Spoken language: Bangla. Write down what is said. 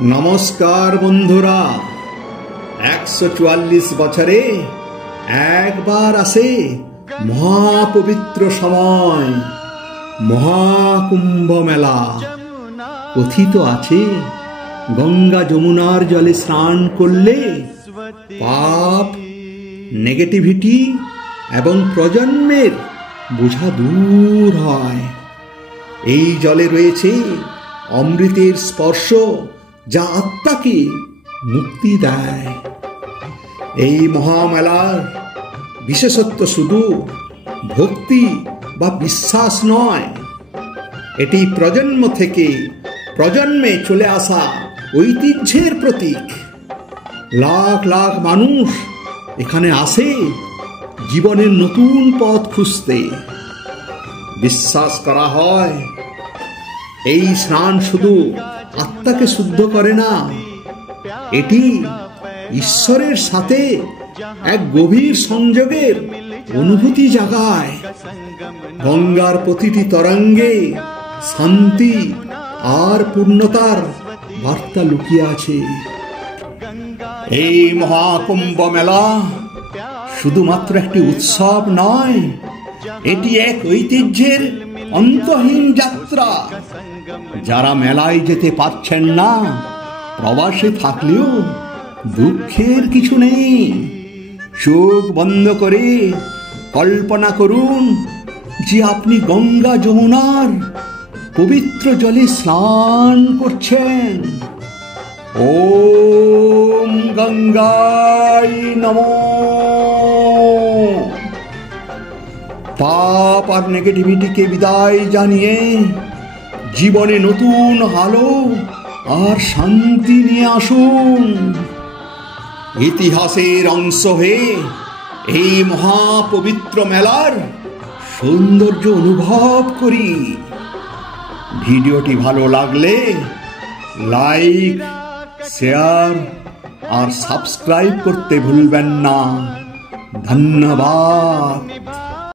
নমস্কার বন্ধুরা, ১৪৪ বছরে একবার আসে মহাপবিত্র সময়, মহাকুম্ভ মেলা। কথিত আছে গঙ্গা যমুনার জলে স্নান করলে পাপ, নেগেটিভিটি এবং প্রজন্মের বোঝা দূর হয়। এই জলে রয়েছে অমৃতের স্পর্শ, যা আত্মাকে মুক্তি দেয়। এই মহামেলার বিশেষত্ব শুধু ভক্তি বা বিশ্বাস নয়, এটি প্রজন্ম থেকে প্রজন্মে চলে আসা ঐতিহ্যের প্রতীক। লাখ লাখ মানুষ এখানে আসে জীবনের নতুন পথ খুঁজতে। বিশ্বাস করা হয় এই স্নান শুধু আত্মাকে শুদ্ধ করে না, এটি ঈশ্বরের সাথে এক গভীর সংযোগের অনুভূতি জাগায়। গঙ্গার প্রতিটি তরঙ্গে শান্তি আর পূর্ণতার বার্তা লুকিয়ে আছে। এই মহাকুম্ভ মেলা শুধুমাত্র একটি উৎসব নয়, এটি এক ঐতিহ্যের অন্তহীন যাত্রা। যারা মেলায় যেতে পারছেন না, প্রবাসে থাকলেও দুঃখের কিছু নেই। চোখ বন্ধ করে কল্পনা করুন যে আপনি গঙ্গা যমুনার পবিত্র জলে স্নান করছেন। ওম গঙ্গায় নমঃ। পাপ আর নেগেটিভিটিকে বিদায় জানিয়ে জীবনে নতুন আলো আর শান্তি নিয়ে আসুন। ইতিহাসের অংশ হয়ে এই মহাপবিত্র মেলার সৌন্দর্য অনুভব করি। ভিডিওটি ভালো লাগলে লাইক, শেয়ার আর সাবস্ক্রাইব করতে ভুলবেন না। ধন্যবাদ।